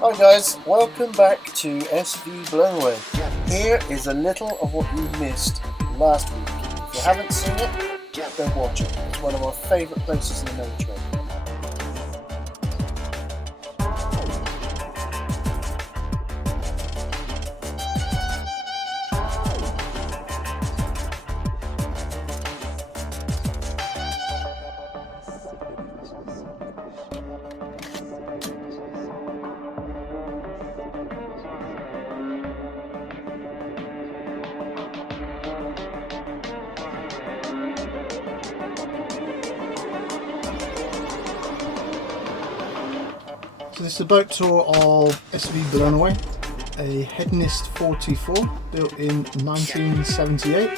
Hi guys, welcome back to SV Blown Away. Here is a little of what you missed last week. If you haven't seen it, go watch it. It's one of our favourite places in the Mediterranean. So this is a boat tour of SV Blown Away, a Hedonist 44 built in 1978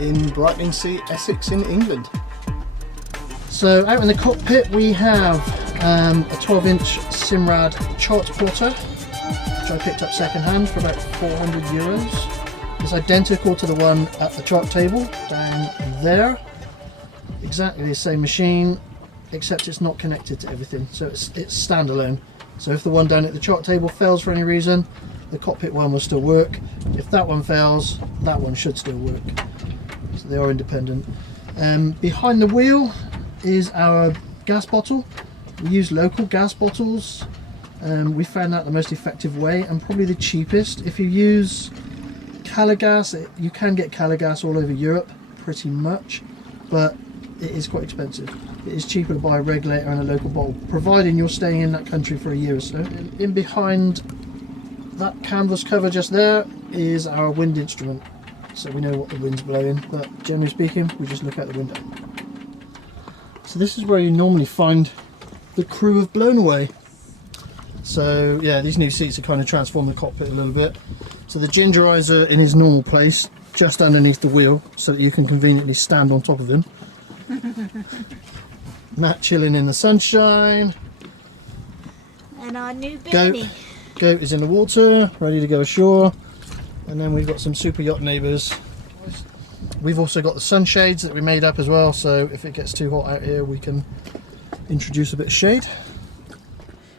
in Brightlingsea, Essex in England. So out in the cockpit we have a 12-inch Simrad chart plotter, which I picked up second hand for about €400. It's identical to the one at the chart table down there. Exactly the same machine, except it's not connected to everything, so it's standalone. So if the one down at the chart table fails for any reason, the cockpit one will still work. If that one fails, that one should still work. So they are independent. Behind the wheel is our gas bottle. We use local gas bottles. We found that the most effective way and probably the cheapest. If you use Calagas, you can get Calagas all over Europe pretty much, but it is quite expensive. It is cheaper to buy a regulator and a local bottle, providing you're staying in that country for a year or so. In behind that canvas cover just there is our wind instrument, so we know what the wind's blowing, but generally speaking we just look out the window. So this is where you normally find the crew of Blown Away. So yeah, these new seats have kind of transformed the cockpit a little bit. So the gingerizer in his normal place, just underneath the wheel, so that you can conveniently stand on top of him. Matt chilling in the sunshine. And our new Bimini. Goat is in the water, ready to go ashore. And then we've got some super yacht neighbours. We've also got the sunshades that we made up as well, so if it gets too hot out here we can introduce a bit of shade.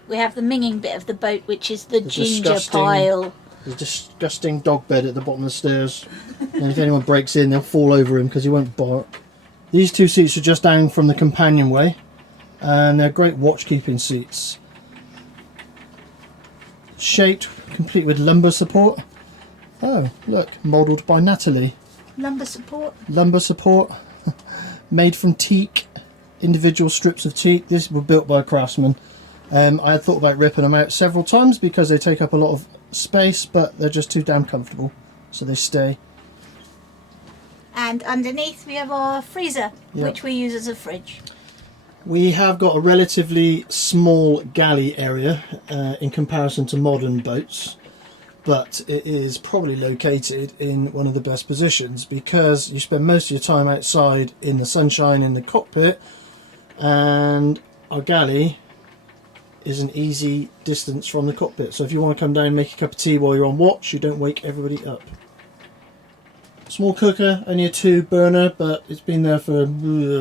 We have the minging bit of the boat, which is the ginger pile. The disgusting dog bed at the bottom of the stairs. And if anyone breaks in, they'll fall over him because he won't bark. These two seats are just down from the companionway, and they're great watch-keeping seats. Shaped, complete with lumbar support. Oh, look, modelled by Natalie. Lumbar support. Lumbar support, made from teak, individual strips of teak. These were built by a craftsman. I had thought about ripping them out several times because they take up a lot of space, but they're just too damn comfortable, so they stay. And underneath we have our freezer, which we use as a fridge. We have got a relatively small galley area in comparison to modern boats, but it is probably located in one of the best positions because you spend most of your time outside in the sunshine in the cockpit, and our galley is an easy distance from the cockpit. So if you want to come down and make a cup of tea while you're on watch, you don't wake everybody up. Small cooker, only a 2-burner, but it's been there for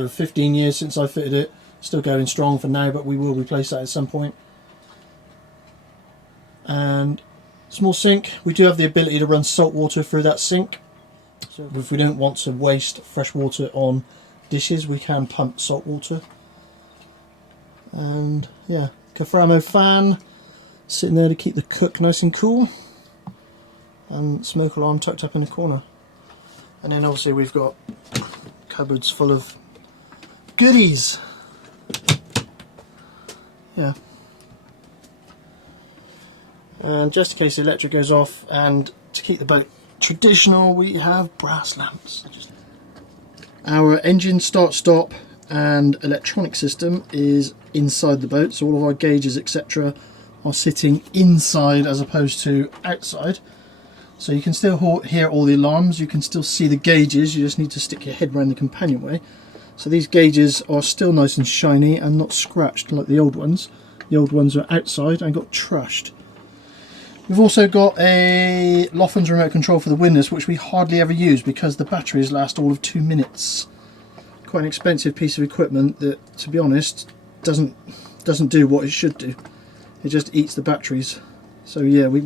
15 years since I fitted it. Still going strong for now, but we will replace that at some point. And small sink. We do have the ability to run salt water through that sink. So if we don't want to waste fresh water on dishes, we can pump salt water. And yeah, Caframo fan sitting there to keep the cook nice and cool. And smoke alarm tucked up in the corner. And then obviously we've got cupboards full of goodies. Yeah. And just in case the electric goes off, and to keep the boat traditional, we have brass lamps. Our engine start-stop and electronic system is inside the boat, so all of our gauges etc. are sitting inside as opposed to outside. So you can still hear all the alarms, you can still see the gauges, you just need to stick your head around the companionway. So these gauges are still nice and shiny and not scratched like the old ones. The old ones are outside and got trashed. We've also got a Loffin's remote control for the windlass, which we hardly ever use because the batteries last all of 2 minutes. Quite an expensive piece of equipment that, to be honest, doesn't do what it should do. It just eats the batteries So yeah, we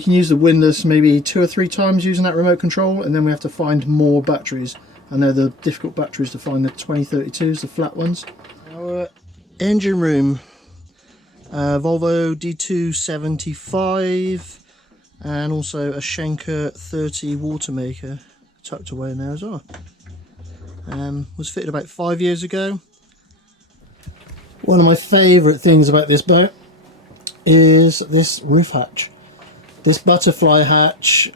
can use the windlass maybe 2 or 3 times using that remote control, and then we have to find more batteries. I know the difficult batteries to find, the 2032s, the flat ones. Our engine room, Volvo D275, and also a Schenker 30 water maker tucked away in there as well. Was fitted about 5 years ago. One of my favourite things about this boat is this roof hatch. This butterfly hatch,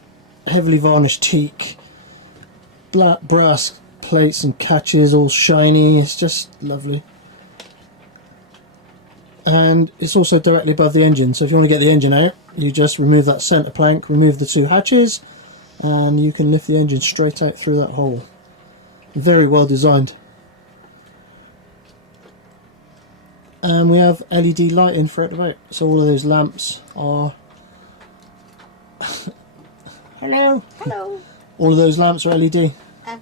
heavily varnished teak, black brass plates and catches, all shiny. It's just lovely. And it's also directly above the engine, so if you want to get the engine out, you just remove that centre plank, remove the 2 hatches, and you can lift the engine straight out through that hole. Very well designed. And we have LED lighting throughout the boat, so all of those lamps are hello. Hello. All of those lamps are LED.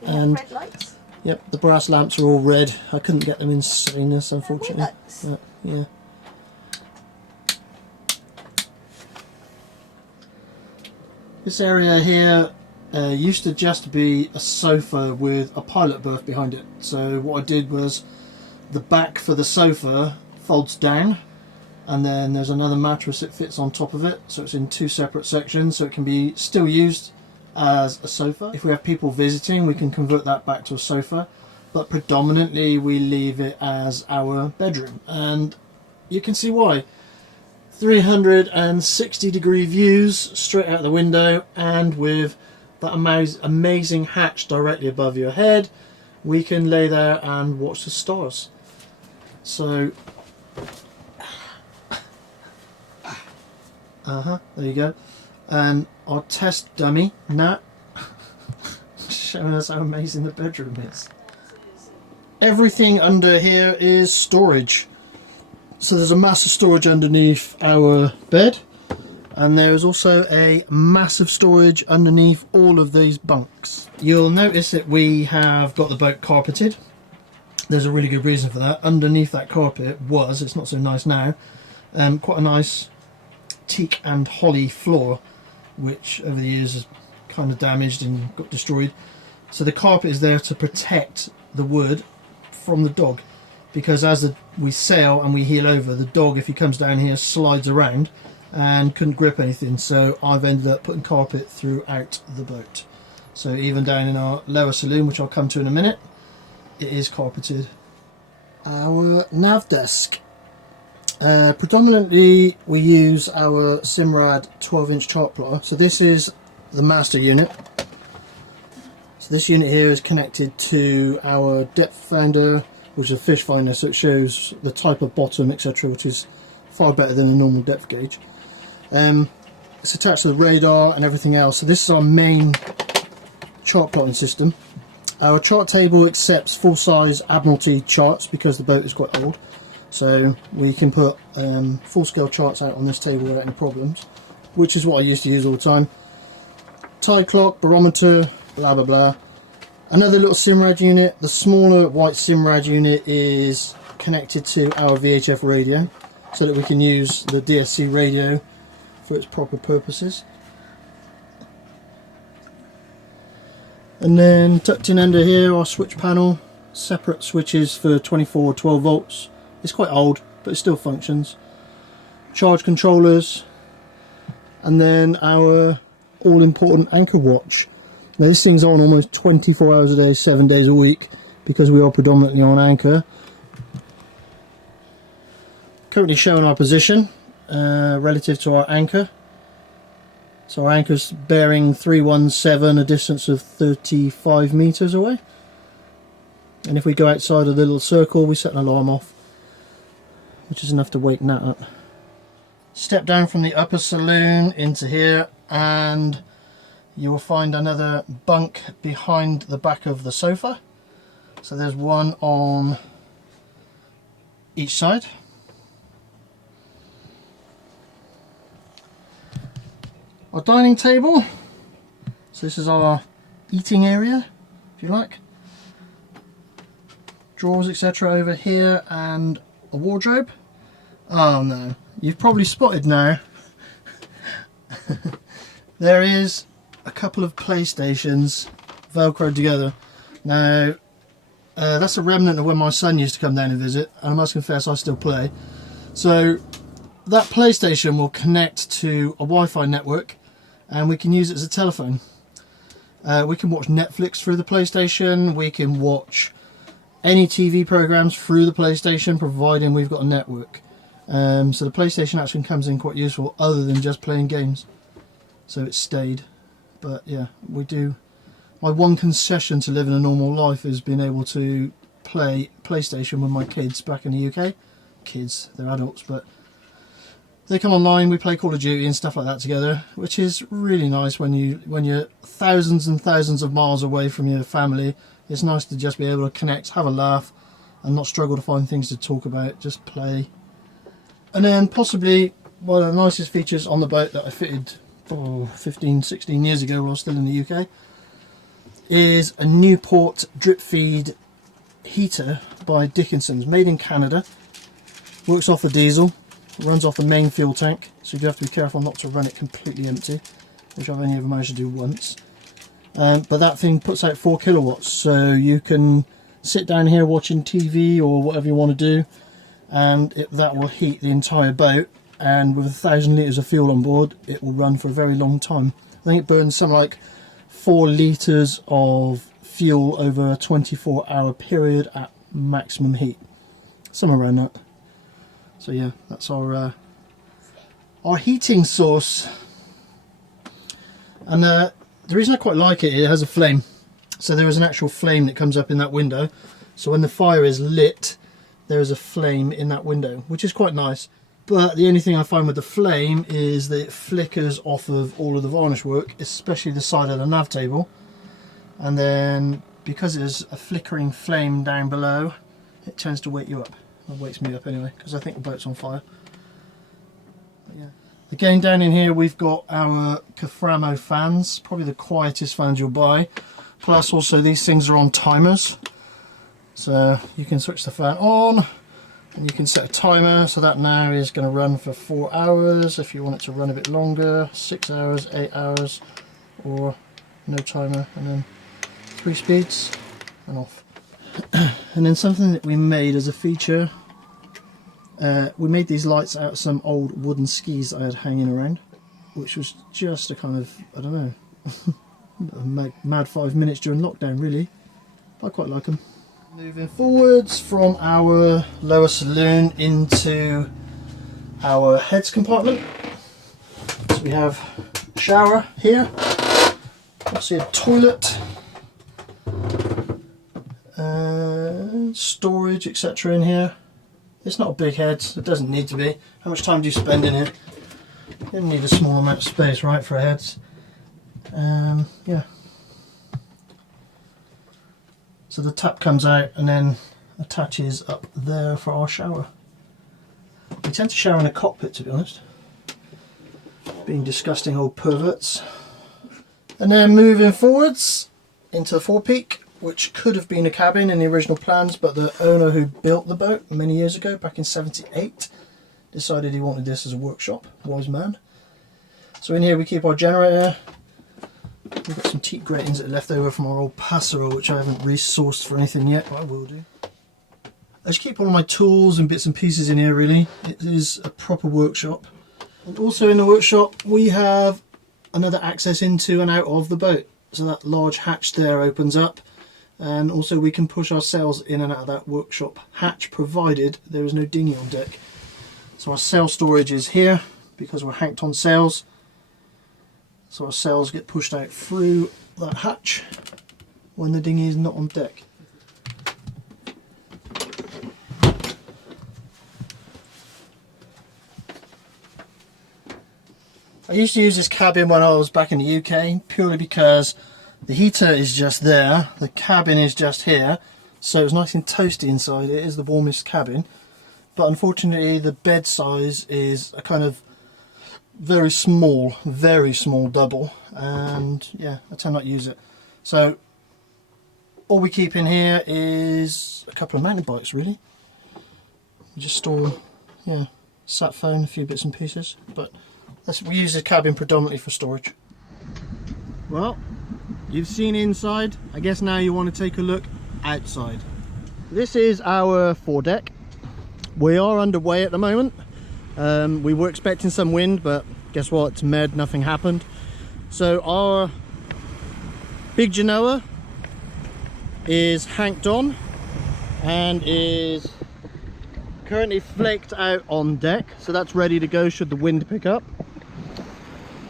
And red lights. Yep, the brass lamps are all red. I couldn't get them in stainless, unfortunately. Yeah. This area here used to just be a sofa with a pilot berth behind it. So what I did was, the back for the sofa folds down, and then there's another mattress that fits on top of it, so it's in 2 separate sections, so it can be still used as a sofa. If we have people visiting, we can convert that back to a sofa, but predominantly we leave it as our bedroom, and you can see why. 360-degree views straight out the window, and with that amazing hatch directly above your head, we can lay there and watch the stars. So there you go. And our test dummy, Nat, showing us how amazing the bedroom is. Everything under here is storage. So there's a massive storage underneath our bed, and there's also a massive storage underneath all of these bunks. You'll notice that we have got the boat carpeted. There's a really good reason for that. Underneath that carpet was, it's not so nice now, quite a nice teak and holly floor, which over the years has kind of damaged and got destroyed. So the carpet is there to protect the wood from the dog, because as we sail and we heel over, the dog, if he comes down here, slides around and couldn't grip anything. So I've ended up putting carpet throughout the boat. So even down in our lower saloon, which I'll come to in a minute, it is carpeted. Our nav desk. Predominantly we use our Simrad 12-inch chart plotter. So this is the master unit. So this unit here is connected to our depth finder, which is a fish finder, so it shows the type of bottom, etc., which is far better than a normal depth gauge. It's attached to the radar and everything else. So this is our main chart plotting system. Our chart table accepts full-size Admiralty charts because the boat is quite old. So we can put full-scale charts out on this table without any problems, which is what I used to use all the time. Tide clock, barometer, blah blah blah. Another little Simrad unit. The smaller white Simrad unit is connected to our VHF radio, so that we can use the DSC radio for its proper purposes. And then tucked in under here, our switch panel, separate switches for 24 or 12 volts. It's quite old, but it still functions. Charge controllers, and then our all-important anchor watch. Now this thing's on almost 24 hours a day, 7 days a week, because we are predominantly on anchor. Currently showing our position relative to our anchor. So our anchor's bearing 317, a distance of 35 meters away. And if we go outside of the little circle, we set an alarm off, which is enough to wake Nat up. Step down from the upper saloon into here, and you will find another bunk behind the back of the sofa. So there's one on each side. Our dining table. So this is our eating area, if you like. Drawers, etc. over here, and a wardrobe. Oh no, you've probably spotted now there is a couple of PlayStations velcroed together. Now that's a remnant of when my son used to come down and visit, and I must confess I still play. So that PlayStation will connect to a Wi-Fi network and we can use it as a telephone. We can watch Netflix through the PlayStation, we can watch any TV programs through the PlayStation providing we've got a network. So the PlayStation actually comes in quite useful other than just playing games. So it stayed. But yeah, we do. My one concession to living a normal life is being able to play PlayStation with my kids back in the UK. Kids, they're adults, but they come online, we play Call of Duty and stuff like that together, which is really nice when you're thousands and thousands of miles away from your family. It's nice to just be able to connect, have a laugh, and not struggle to find things to talk about, just play. And then possibly one of the nicest features on the boat that I fitted 15, 16 years ago when I was still in the UK is a Newport drip feed heater by Dickinson's, made in Canada. Works off a diesel, runs off the main fuel tank, so you do have to be careful not to run it completely empty, which I've only ever managed to do once. But that thing puts out 4 kilowatts, so you can sit down here watching TV or whatever you want to do, and that will heat the entire boat, and with 1,000 litres of fuel on board it will run for a very long time. I think it burns something like 4 litres of fuel over a 24-hour period at maximum heat, somewhere around that. So yeah, that's our heating source. And the reason I quite like it has a flame. So there is an actual flame that comes up in that window. So when the fire is lit, there is a flame in that window, which is quite nice. But the only thing I find with the flame is that it flickers off of all of the varnish work, especially the side of the nav table. And then because there's a flickering flame down below, it tends to wake you up. It wakes me up anyway, because I think the boat's on fire. But yeah. Again, down in here we've got our Caframo fans, probably the quietest fans you'll buy. Plus also these things are on timers. So you can switch the fan on and you can set a timer, so that now is going to run for 4 hours. If you want it to run a bit longer, 6 hours, 8 hours, or no timer, and then 3 speeds and off. And then something that we made as a feature, we made these lights out of some old wooden skis that I had hanging around, which was just a kind of, I don't know, a mad 5 minutes during lockdown really. I quite like them. Moving forwards from our lower saloon into our heads compartment. So we have a shower here, obviously a toilet, storage etc. in here. It's not a big head, it doesn't need to be. How much time do you spend in here? You don't need a small amount of space, right, for heads. Yeah. So the tap comes out and then attaches up there for our shower. We tend to shower in a cockpit, to be honest, being disgusting old perverts. And then moving forwards into the Forepeak, which could have been a cabin in the original plans, but the owner who built the boat many years ago, back in '78, decided he wanted this as a workshop. Wise man. So in here we keep our generator. We've got some teak gratings that are left over from our old Passerelle, which I haven't resourced for anything yet, but I will do. I just keep all of my tools and bits and pieces in here really. It is a proper workshop. And also in the workshop we have another access into and out of the boat. So that large hatch there opens up, and also we can push our sails in and out of that workshop hatch, provided there is no dinghy on deck. So our sail storage is here because we're hanked on sails. So our sails get pushed out through that hatch when the dinghy is not on deck. I used to use this cabin when I was back in the UK purely because the heater is just there, the cabin is just here, so it's nice and toasty inside. It is the warmest cabin, but unfortunately the bed size is a kind of very small double, and yeah, I tend not to use it. So all we keep in here is a couple of mountain bikes really. We just store, yeah, sat phone, a few bits and pieces, but We use the cabin predominantly for storage. Well, you've seen inside. I guess now you want to take a look outside. This is our foredeck. We are underway at the moment. We were expecting some wind, but guess what? It's med, nothing happened. So our big Genoa is hanked on and is currently flaked out on deck, so that's ready to go should the wind pick up.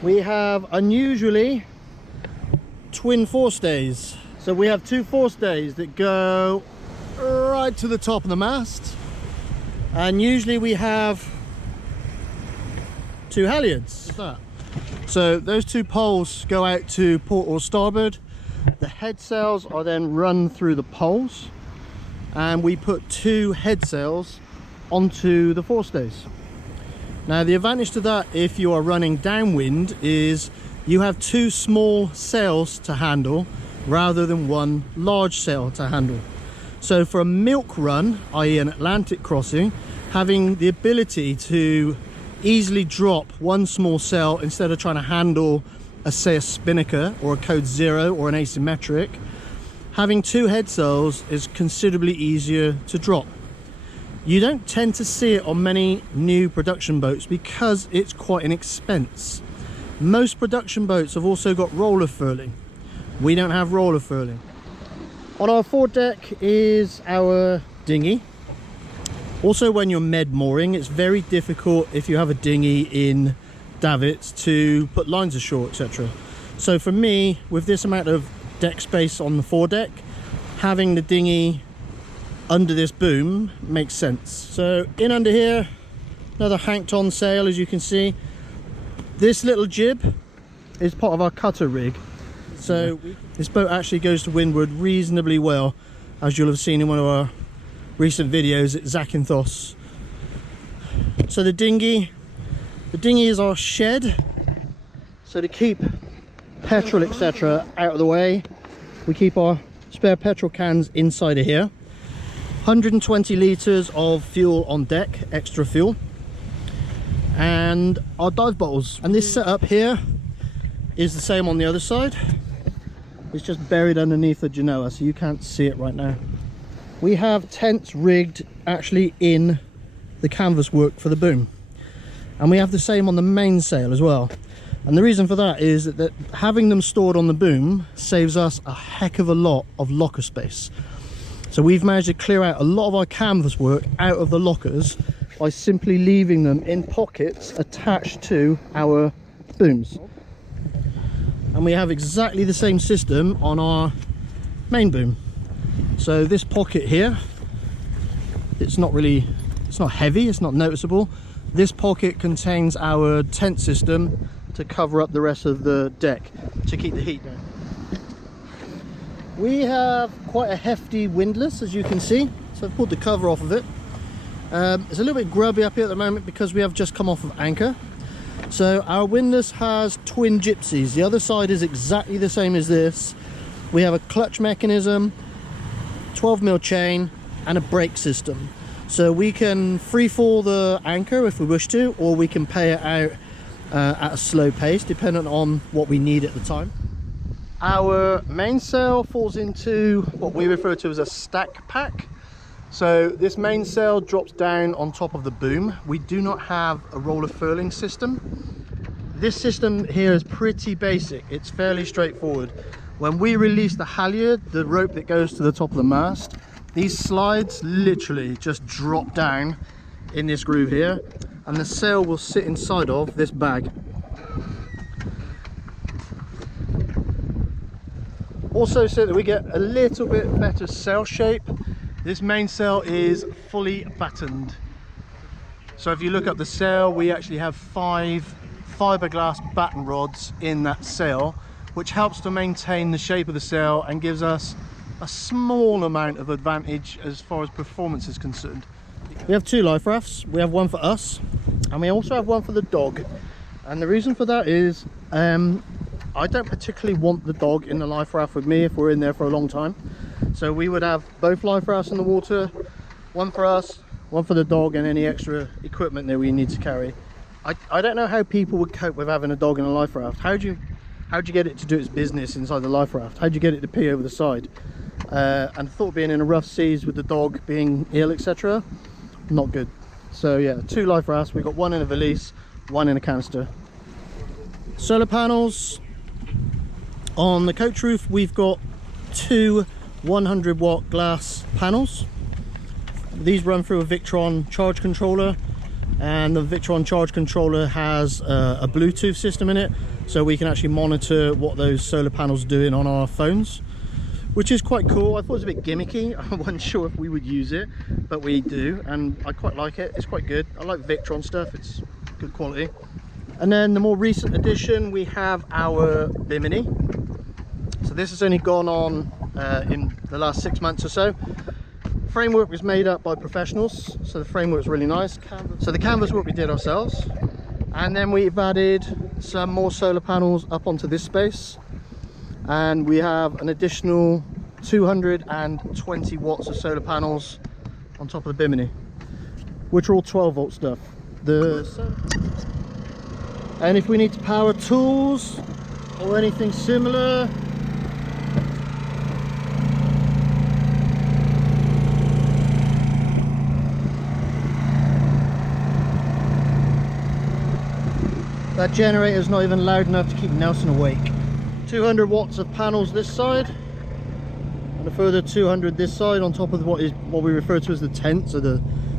We have unusually twin forestays. So we have two forestays that go right to the top of the mast, and usually we have two halyards. So those two poles go out to port or starboard. The head sails are then run through the poles, and we put two head sails onto the forestays. Now the advantage to that, if you are running downwind, is you have two small sails to handle rather than one large sail to handle. So for a milk run, i.e. an Atlantic crossing, having the ability to easily drop one small sail instead of trying to handle say a spinnaker or a code 0 or an asymmetric, having two head sails is considerably easier to drop. You don't tend to see it on many new production boats because it's quite an expense. Most production boats have also got roller furling. We don't have roller furling. On our foredeck is our dinghy. Also, when you're med mooring, it's very difficult if you have a dinghy in davits to put lines ashore, etc. So for me, with this amount of deck space on the foredeck, having the dinghy under this boom makes sense. So in under here, another hanked on sail, as you can see. This little jib is part of our cutter rig. So this boat actually goes to windward reasonably well, as you'll have seen in one of our recent videos at Zakynthos. So the dinghy is our shed. So to keep petrol, etc. out of the way, we keep our spare petrol cans inside of here. 120 litres of fuel on deck, extra fuel, and our dive bottles. And this setup here is the same on the other side. It's just buried underneath the Genoa, so you can't see it right now. We have tents rigged actually in the canvas work for the boom, and we have the same on the mainsail as well. And the reason for that is that having them stored on the boom saves us a heck of a lot of locker space. So we've managed to clear out a lot of our canvas work out of the lockers by simply leaving them in pockets attached to our booms. And we have exactly the same system on our main boom. So this pocket here, it's not heavy, it's not noticeable. This pocket contains our tent system to cover up the rest of the deck to keep the heat down. We have quite a hefty windlass, as you can see. So I've pulled the cover off of it. It's a little bit grubby up here at the moment because we have just come off of anchor. So our windlass has twin gypsies. The other side is exactly the same as this. We have a clutch mechanism, 12mm chain, and a brake system. So we can free fall the anchor if we wish to, or we can pay it out at a slow pace, depending on what we need at the time. Our mainsail falls into what we refer to as a stack pack. So this mainsail drops down on top of the boom. We do not have a roller furling system. This system here is pretty basic. It's fairly straightforward. When we release the halyard, the rope that goes to the top of the mast, these slides literally just drop down in this groove here, and the sail will sit inside of this bag. Also, so that we get a little bit better sail shape, this mainsail is fully battened. So if you look up the sail, we actually have 5 fiberglass batten rods in that sail, which helps to maintain the shape of the sail and gives us a small amount of advantage as far as performance is concerned. We have 2 life rafts. We have one for us, and we also have one for the dog. And the reason for that is I don't particularly want the dog in the life raft with me if we're in there for a long time. So we would have both life rafts in the water, one for us, one for the dog, and any extra equipment that we need to carry. I don't know how people would cope with having a dog in a life raft. How'd you get it to do its business inside the life raft? How'd you get it to pee over the side? And thought being in a rough seas with the dog being ill, etc., not good. So yeah, 2 life rafts. We've got 1 in a valise, 1 in a canister. Solar panels on the coach roof. We've got 2 100-watt glass panels. These run through a Victron charge controller, and the Victron charge controller has a Bluetooth system in it, so we can actually monitor what those solar panels are doing on our phones, which is quite cool. I thought it was a bit gimmicky. I wasn't sure if we would use it, but we do, and I quite like it. It's quite good. I like Victron stuff. It's good quality. And then the more recent addition, we have our Bimini. So this has only gone on in the last 6 months or so. Framework was made up by professionals, so the framework is really nice. So the canvas work we did ourselves, and then we've added some more solar panels up onto this space, and we have an additional 220 watts of solar panels on top of the Bimini, which are all 12-volt stuff. And if we need to power tools or anything similar, that generator is not even loud enough to keep Nelson awake. 200 watts of panels this side, and a further 200 this side on top of what we refer to as the tent. So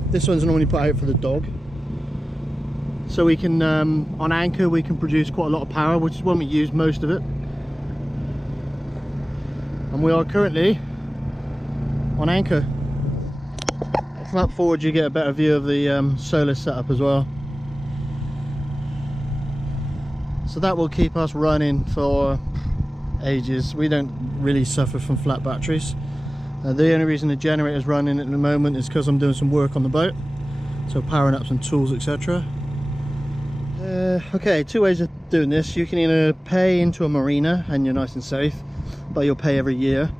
this one's normally put out for the dog. So we can, on anchor, we can produce quite a lot of power, which is when we use most of it. And we are currently on anchor. From up forward you get a better view of the solar setup as well. So that will keep us running for ages. We don't really suffer from flat batteries. The only reason the generator is running at the moment is because I'm doing some work on the boat, so powering up some tools, etc. Okay, 2 ways of doing this. You can either pay into a marina and you're nice and safe, but you'll pay every year,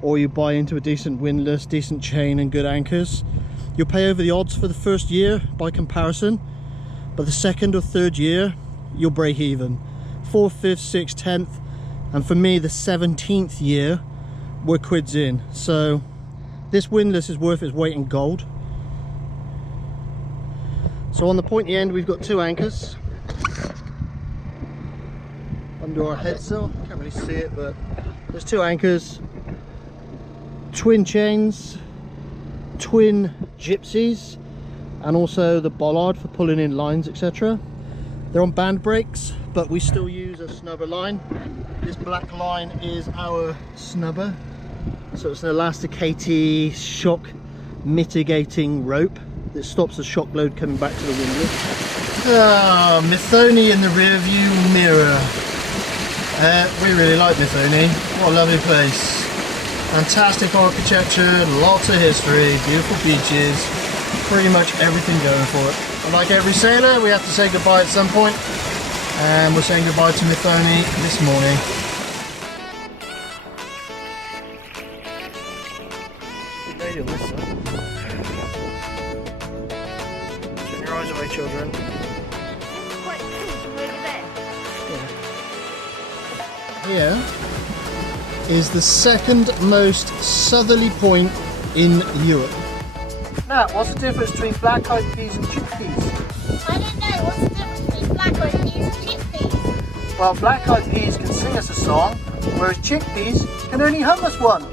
or you buy into a decent windlass, decent chain and good anchors. You'll pay over the odds for the first year by comparison, but the 2nd or 3rd year you'll break even. 4th, 5th, 6th, 10th, and for me the 17th year we're quids in. So this windlass is worth its weight in gold. So on the pointy end we've got 2 anchors under our headsail. Can't really see it, but there's 2 anchors, twin chains, twin gypsies, and also the bollard for pulling in lines, etc. They're on band brakes, but we still use a snubber line. This black line is our snubber, so it's an elasticated shock mitigating rope that stops the shock load coming back to the windlass. Ah, Mithoni in the rear view mirror. We really like Mithoni. What a lovely place. Fantastic architecture, lots of history, beautiful beaches, pretty much everything going for it. And like every sailor, we have to say goodbye at some point, and we're saying goodbye to Mithoni this morning. Good radio, this one. Turn your eyes away, children. Quite cool from over there. Here is the 2nd most southerly point in Europe. Now, what's the difference between black-eyed peas and chickpeas? I don't know. What's the difference between black-eyed peas and chickpeas? Well, black-eyed peas can sing us a song, whereas chickpeas can only hum us one.